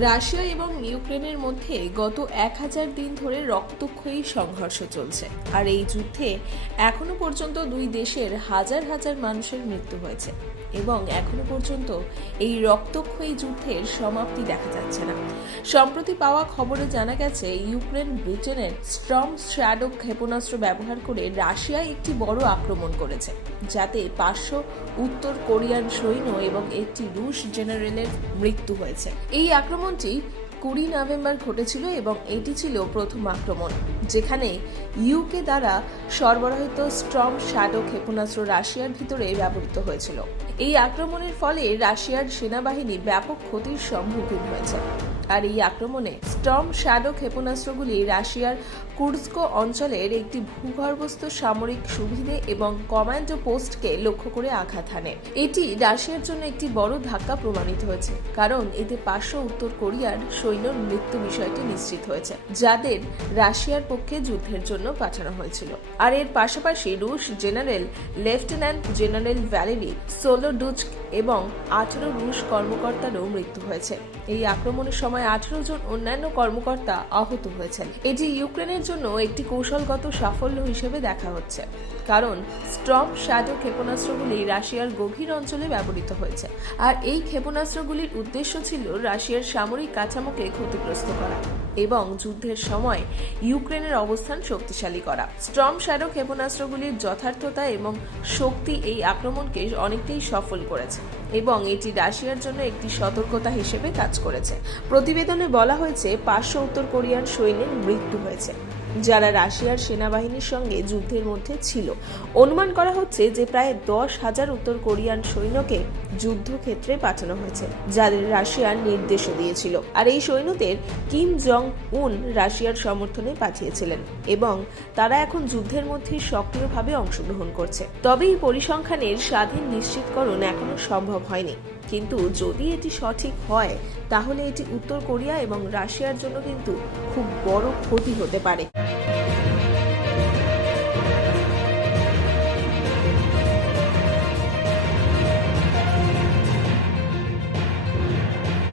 Russia এবং ইউক্রেনের মধ্যে গত এক হাজার দিন ধরে রক্তক্ষয়ী সংঘর্ষ চলছে। আর এই যুদ্ধে এখনও পর্যন্ত দুই দেশের হাজার হাজার মানুষের মৃত্যু হয়েছে এবং এখনও পর্যন্ত এই রক্তক্ষয়ী যুদ্ধের সমাপ্তি দেখা যাচ্ছে না। সম্প্রতি পাওয়া খবরে জানা গেছে, ইউক্রেন ব্রিটেনের স্ট্রম শ্যাডো ক্ষেপণাস্ত্র ব্যবহার করে রাশিয়ায় একটি বড় আক্রমণ করেছে, যাতে পাঁচশো উত্তর কোরিয়ান সৈন্য এবং একটি রুশ জেনারেলের মৃত্যু হয়েছে। এই আক্রমণটি কুড়ি নভেম্বর ঘটেছিল এবং এটি ছিল প্রথম আক্রমণ, যেখানে ইউকে দ্বারা সরবরাহিত স্ট্রম শ্যাডো ক্ষেপণাস্ত্র রাশিয়ার ভিতরে ব্যবহৃত হয়েছিল। এই আক্রমণের ফলে রাশিয়ার সেনাবাহিনী ব্যাপক ক্ষতির সম্মুখীন হয়েছে। আর এই আক্রমণে স্টর্ম শ্যাডো ক্ষেপণাস্ত্রগুলি রাশিয়ার কুর্স্কো অঞ্চলের একটি ভূগর্ভস্থ সামরিক সুবিধে এবং কমান্ডো পোস্টকে লক্ষ্য করে আঘাত হানে। এটি রাশিয়ার জন্য একটি বড় ধাক্কা প্রমাণিত হয়েছে, কারণ এতে পাঁচশো উত্তর কোরিয়ার সৈন্যর মৃত্যু বিষয়টি নিশ্চিত হয়েছে, যাদের রাশিয়ার পক্ষে যুদ্ধের জন্য পাঠানো হয়েছিল। আর এর পাশাপাশি রুশ general lieutenant general Valery Solodchuk এবং আঠারো রুশ কর্মকর্তারও মৃত্যু হয়েছে। এই আক্রমণের সময় আঠারো জন অন্যান্য কর্মকর্তা আহত হয়েছেন। এটি ইউক্রেনের জন্য একটি কৌশলগত সাফল্য হিসেবে দেখা হচ্ছে। কারণ, স্ট্রম শ্যাডো ক্ষেপণাস্ত্রগুলি রাশিয়ার গভীর অঞ্চলে ব্যবহৃত হয়েছে। আর এই ক্ষেপণাস্ত্রগুলির উদ্দেশ্য ছিল রাশিয়ার সামরিক কাঠামোকে ক্ষতিগ্রস্ত করা এবং যুদ্ধের সময় ইউক্রেনের অবস্থান শক্তিশালী করা। স্ট্রম শ্যাডো ক্ষেপণাস্ত্রগুলির যথার্থতা এবং শক্তি এই আক্রমণকে অনেকটাই সফল করেছে এবং এটি রাশিয়ার জন্য একটি সতর্কতা হিসেবে কাজ করেছে। প্রতিবেদনে বলা হয়েছে পাঁচশো উত্তর কোরিয়ান সৈন্যের মৃত্যু হয়েছে। যারা রাশিয়ার সেনাবাহিনীর সঙ্গে যুদ্ধের মধ্যে ছিল। অনুমান করা হচ্ছে যে প্রায় দশ হাজার উত্তর কোরিয়ান সৈন্যকে যুদ্ধক্ষেত্রে পাঠানো হয়েছে, যাদের রাশিয়ার নির্দেশও দিয়েছিল। আর এই সৈন্যদের কিম জং উন রাশিয়ার সমর্থনে পাঠিয়েছিলেন এবং তারা এখন যুদ্ধের মধ্যে সক্রিয়ভাবে অংশগ্রহণ করছে। তবে এই পরিসংখ্যানের স্বাধীন নিশ্চিতকরণ এখনও সম্ভব হয়নি। কিন্তু যদি এটি সঠিক হয়, তাহলে এটি উত্তর কোরিয়া এবং রাশিয়ার জন্য কিন্তু খুব বড় ক্ষতি হতে পারে।